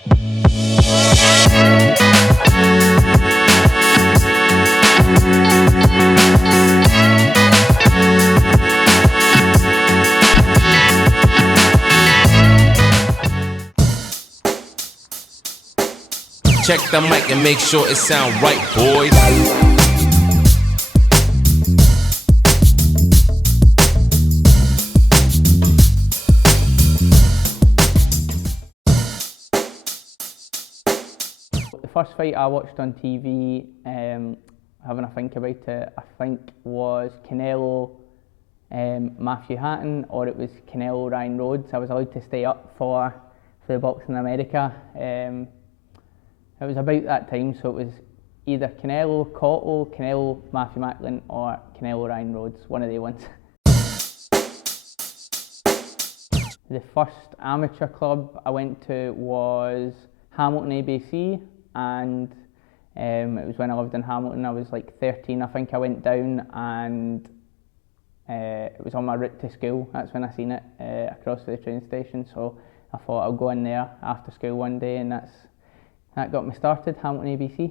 Check the mic and make sure it sound right, boys. The first fight I watched on TV, having a think about it, I think was Canelo, Matthew Hatton, or it was Canelo, Ryan Rhodes. I was allowed to stay up for the boxing in America. It was about that time, so it was either Canelo, Cotto, Canelo, Matthew Macklin, or Canelo, Ryan Rhodes, one of the ones. The first amateur club I went to was Hamilton ABC, and it was when I lived in Hamilton. I was like 13, I think. I went down, and it was on my route to school. That's when I seen it across the train station, so I thought I'll go in there after school one day, and that got me started, Hamilton ABC.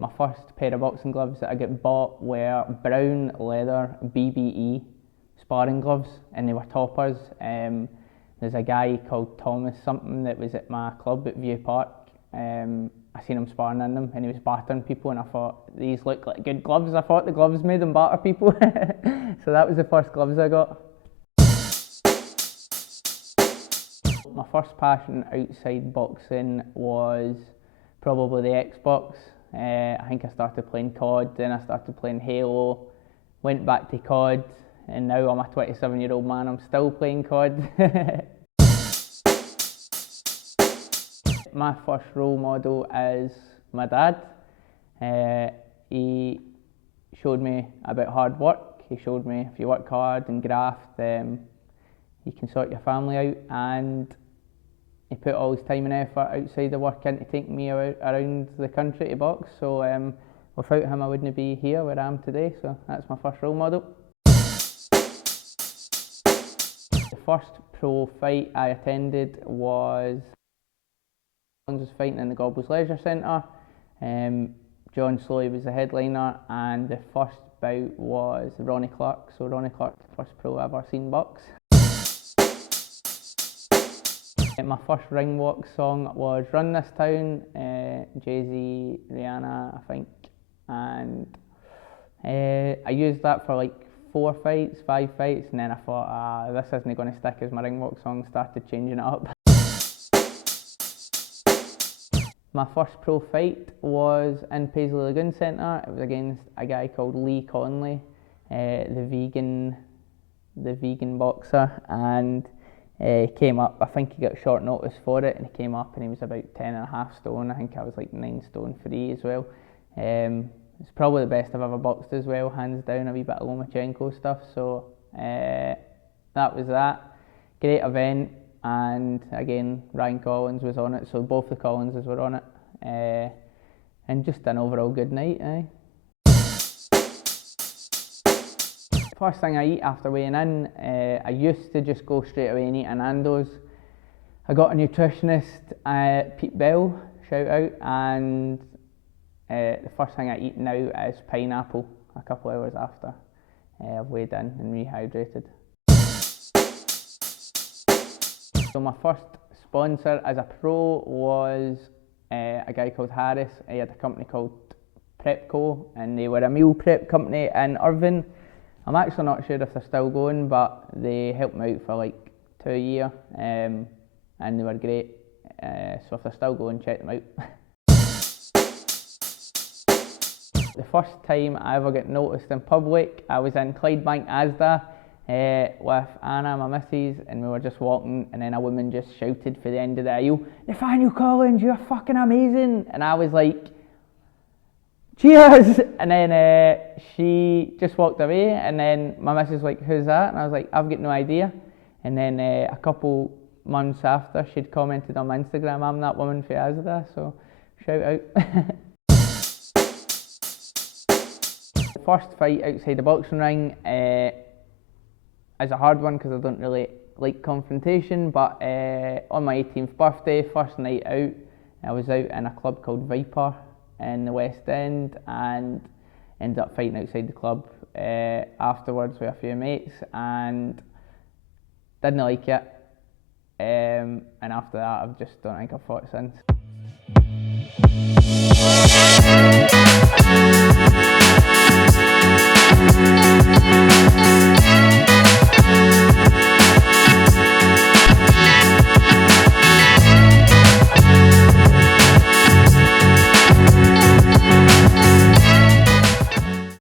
My first pair of boxing gloves that I got bought were brown leather BBE sparring gloves, and they were toppers. There's a guy called Thomas something that was at my club at View Park. I seen him sparring in them, and he was battering people, and I thought, these look like good gloves. I thought the gloves made them batter people. So that was the first gloves I got. My first passion outside boxing was probably the Xbox. I think I started playing COD, then I started playing Halo, went back to COD, and now I'm a 27-year-old man, I'm still playing COD. My first role model is my dad. He showed me about hard work. He showed me if you work hard and graft, you can sort your family out, and he put all his time and effort outside the work in to take me around the country to box. So without him I wouldn't be here where I am today, so that's my first role model. The first pro fight I attended was fighting in the Gorbals Leisure Centre. John Slowey was the headliner, and the first bout was Ronnie Clark. So Ronnie Clark, the first pro I've ever seen box. My first ring walk song was Run This Town, Jay-Z, Rihanna, I think, and I used that for like 5 fights, and then I thought, this isn't going to stick as my ring walk song, started changing it up. My first pro fight was in Paisley Lagoon Centre. It was against a guy called Lee Conley, the vegan boxer, and he came up. I think he got short notice for it, and he came up and he was about 10.5 stone. I think I was like 9 stone 3 as well. It's probably the best I've ever boxed as well, hands down, a wee bit of Lomachenko stuff. So that was that. Great event. And again, Ryan Collins was on it, so both the Collinses were on it, and just an overall good night. First thing I eat after weighing in, I used to just go straight away and eat a Nando's. I got a nutritionist, Pete Bell, shout out, and the first thing I eat now is pineapple a couple hours after I've weighed in and rehydrated. So my first sponsor as a pro was a guy called Harris. He had a company called Prepco, and they were a meal prep company in Irvine. I'm actually not sure if they're still going, but they helped me out for like 2 years, and they were great. So if they're still going, check them out. The first time I ever got noticed in public, I was in Clydebank Asda with Anna, my missus, and we were just walking, and then a woman just shouted for the end of the aisle, "Nathaniel Collins, you're fucking amazing!" And I was like, "Cheers!" And then she just walked away, and then my missus was like, "Who's that?" And I was like, "I've got no idea." And then a couple months after, she'd commented on my Instagram, "I'm that woman for Asda," so shout out. The first fight outside the boxing ring is a hard one because I don't really like confrontation, but on my 18th birthday, first night out, I was out in a club called Viper in the West End and ended up fighting outside the club afterwards with a few mates and didn't like it. And after that, I just don't think I've fought since.